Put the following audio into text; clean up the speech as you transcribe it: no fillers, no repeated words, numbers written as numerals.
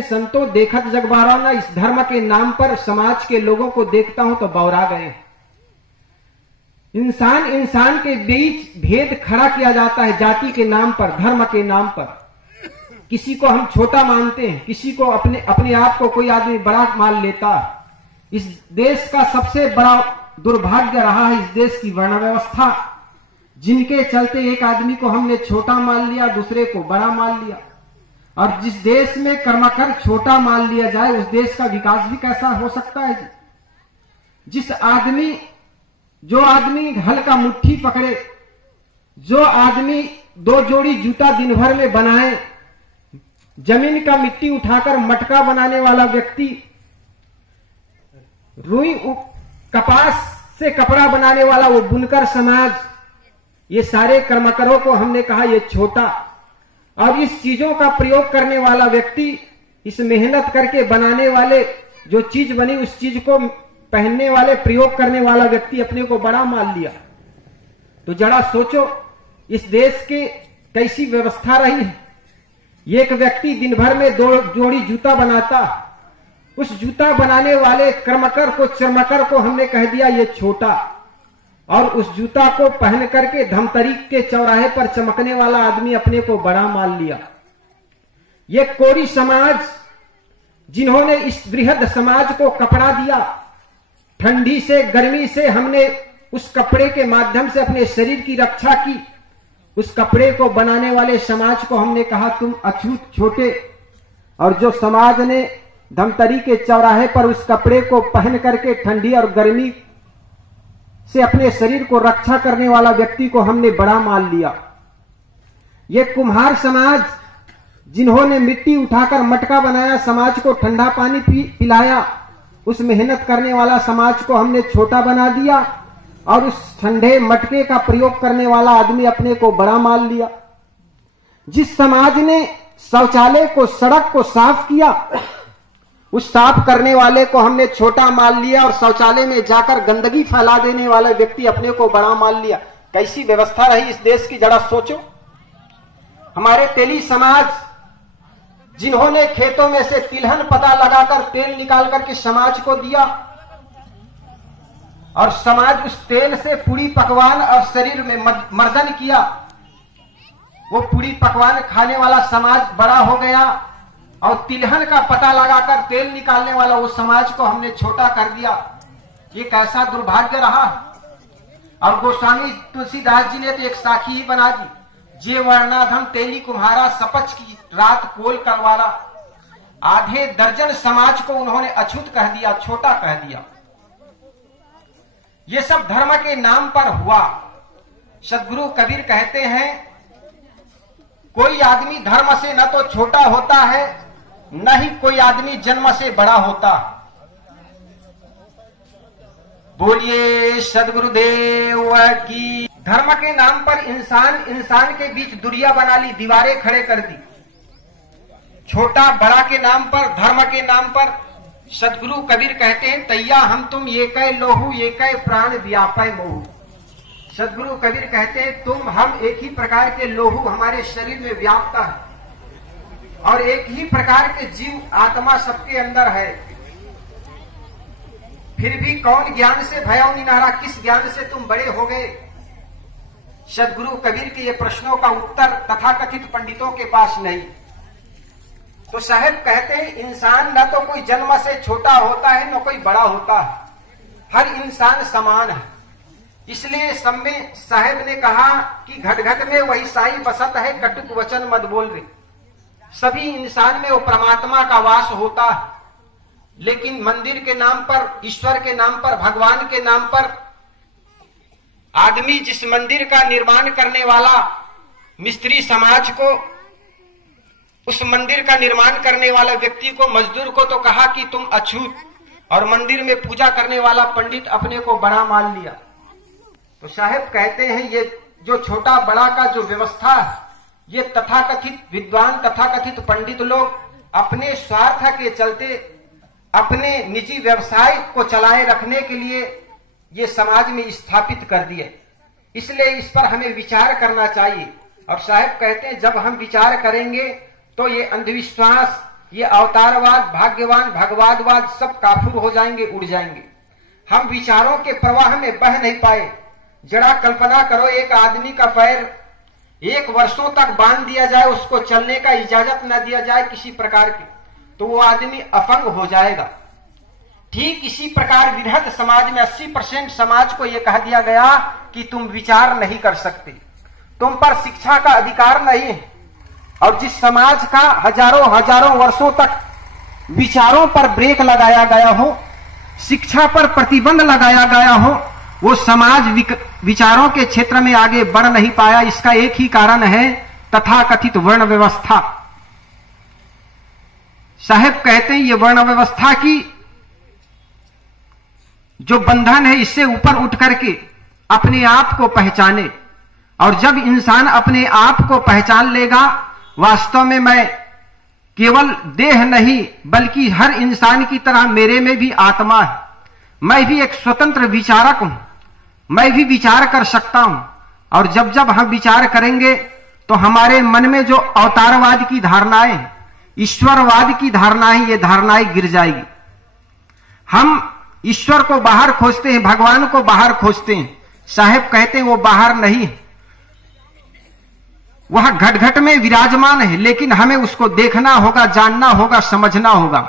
हैं संतो देखत जगबाराना, इस धर्म के नाम पर समाज के लोगों को देखता हूं तो बौरा गए। इंसान इंसान के बीच भेद खड़ा किया जाता है जाति के नाम पर, धर्म के नाम पर। किसी को हम छोटा मानते हैं, किसी को अपने आप को कोई आदमी बड़ा मान लेता है। इस देश का सबसे बड़ा दुर्भाग्य रहा है इस देश की वर्ण व्यवस्था, जिनके चलते एक आदमी को हमने छोटा मान लिया, दूसरे को बड़ा मान लिया। और जिस देश में कर्मकर छोटा मान लिया जाए, उस देश का विकास भी कैसा हो सकता है? जो आदमी हल्का मुट्ठी पकड़े, जो आदमी 2 जोड़ी जूता दिन भर में बनाए, जमीन का मिट्टी उठाकर मटका बनाने वाला व्यक्ति, रुई कपास से कपड़ा बनाने वाला वो बुनकर समाज, ये सारे कर्मकरों को हमने कहा ये छोटा। और इस चीजों का प्रयोग करने वाला व्यक्ति, इस मेहनत करके बनाने वाले जो चीज बनी, उस चीज को पहनने वाले, प्रयोग करने वाला व्यक्ति अपने को बड़ा मान लिया। तो जरा सोचो इस देश के कैसी व्यवस्था रही है। एक व्यक्ति दिन भर में 2 जोड़ी जूता बनाता, उस जूता बनाने वाले चर्मकर को हमने कह दिया ये छोटा। और उस जूता को पहन करके धमतरी के चौराहे पर चमकने वाला आदमी अपने को बड़ा मान लिया। ये कोरी समाज, जिन्होंने इस बृहद समाज को कपड़ा दिया, ठंडी से गर्मी से हमने उस कपड़े के माध्यम से अपने शरीर की रक्षा की। उस कपड़े को बनाने वाले समाज को हमने कहा तुम अछूत छोटे। और जो समाज ने धमतरी के चौराहे पर उस कपड़े को पहन करके ठंडी और गर्मी से अपने शरीर को रक्षा करने वाला व्यक्ति को हमने बड़ा मान लिया। ये कुम्हार समाज, जिन्होंने मिट्टी उठाकर मटका बनाया, समाज को ठंडा पानी पिलाया, उस मेहनत करने वाला समाज को हमने छोटा बना दिया। और उस ठंडे मटके का प्रयोग करने वाला आदमी अपने को बड़ा मान लिया। जिस समाज ने शौचालय को, सड़क को साफ किया, उस साफ करने वाले को हमने छोटा मान लिया। और शौचालय में जाकर गंदगी फैला देने वाले व्यक्ति अपने को बड़ा मान लिया। कैसी व्यवस्था रही इस देश की, जरा सोचो। हमारे तेली समाज, जिन्होंने खेतों में से तिलहन पता लगाकर तेल निकाल करके समाज को दिया, और समाज उस तेल से पूरी पकवान और शरीर में मर्दन किया। वो पूरी पकवान खाने वाला समाज बड़ा हो गया, और तिलहन का पता लगाकर तेल निकालने वाला वो समाज को हमने छोटा कर दिया। ये कैसा दुर्भाग्य रहा। और गोस्वामी तुलसीदास जी ने तो एक साखी ही बना दी, जे वर्णाधम तेली कुम्हारा, सपच की रात कोल करवारा। आधे दर्जन समाज को उन्होंने अछूत कह दिया, छोटा कह दिया। ये सब धर्म के नाम पर हुआ। सदगुरु कबीर कहते हैं, कोई आदमी धर्म से न तो छोटा होता है, न ही कोई आदमी जन्म से बड़ा होता। बोलिए सदगुरुदेव की। धर्म के नाम पर इंसान के बीच दूरियां बना ली, दीवारें खड़े कर दी। छोटा बड़ा के नाम पर, धर्म के नाम पर सदगुरु कबीर कहते हैं, तैया हम तुम ये कै लोहू, ये कै प्राण व्यापय मोहू। सदगुरु कबीर कहते हैं, तुम हम एक ही प्रकार के लोहू हमारे शरीर में व्यापता है, और एक ही प्रकार के जीव आत्मा सबके अंदर है। फिर भी कौन ज्ञान से भयो निनारा, किस ज्ञान से तुम बड़े हो गए? सदगुरु कबीर के ये प्रश्नों का उत्तर तथाकथित पंडितों के पास नहीं। तो साहब कहते हैं, इंसान न तो कोई जन्म से छोटा होता है, न कोई बड़ा होता है, हर इंसान समान है। इसलिए सब में साहब ने कहा कि घट घट में वही साई बसत है, कटुक वचन मत बोल रे। सभी इंसान में वो परमात्मा का वास होता है, लेकिन मंदिर के नाम पर, ईश्वर के नाम पर, भगवान के नाम पर आदमी जिस मंदिर का निर्माण करने वाला मिस्त्री समाज को, उस मंदिर का निर्माण करने वाला व्यक्ति को, मजदूर को तो कहा कि तुम अछूत, और मंदिर में पूजा करने वाला पंडित अपने को बड़ा मान लिया। तो साहब कहते हैं, ये जो छोटा बड़ा का जो व्यवस्था है, ये तथाकथित विद्वान, तथाकथित पंडित लोग अपने स्वार्थ के चलते, अपने निजी व्यवसाय को चलाए रखने के लिए ये समाज में स्थापित कर दिए। इसलिए इस पर हमें विचार करना चाहिए। और साहब कहते हैं, जब हम विचार करेंगे तो ये अंधविश्वास, ये अवतारवाद, भाग्यवान, भगवादवाद सब काफूर हो जाएंगे, उड़ जाएंगे। हम विचारों के प्रवाह में बह नहीं पाए। जरा कल्पना करो, एक आदमी का पैर 1 वर्षों तक बांध दिया जाए, उसको चलने का इजाजत न दिया जाए किसी प्रकार की, तो वो आदमी अपंग हो जाएगा। ठीक इसी प्रकार विरहत समाज में 80% समाज को यह कह दिया गया कि तुम विचार नहीं कर सकते, तुम पर शिक्षा का अधिकार नहीं है। और जिस समाज का हजारों वर्षों तक विचारों पर ब्रेक लगाया गया हो, शिक्षा पर प्रतिबंध लगाया गया हो, वो समाज विचारों के क्षेत्र में आगे बढ़ नहीं पाया। इसका एक ही कारण है, तथाकथित वर्ण व्यवस्था। साहब कहते हैं ये वर्ण व्यवस्था की जो बंधन है, इससे ऊपर उठ करके अपने आप को पहचाने। और जब इंसान अपने आप को पहचान लेगा, वास्तव में मैं केवल देह नहीं बल्कि हर इंसान की तरह मेरे में भी आत्मा है, मैं भी एक स्वतंत्र विचारक हूं, मैं भी विचार कर सकता हूं। और जब जब हम विचार करेंगे तो हमारे मन में जो अवतारवाद की धारणाएं, ईश्वरवाद की धारणाएं, ये धारणाएं गिर जाएगी। हम ईश्वर को बाहर खोजते हैं, भगवान को बाहर खोजते हैं। साहब कहते हैं वो बाहर नहीं है, वह घट घट में विराजमान है, लेकिन हमें उसको देखना होगा, जानना होगा, समझना होगा।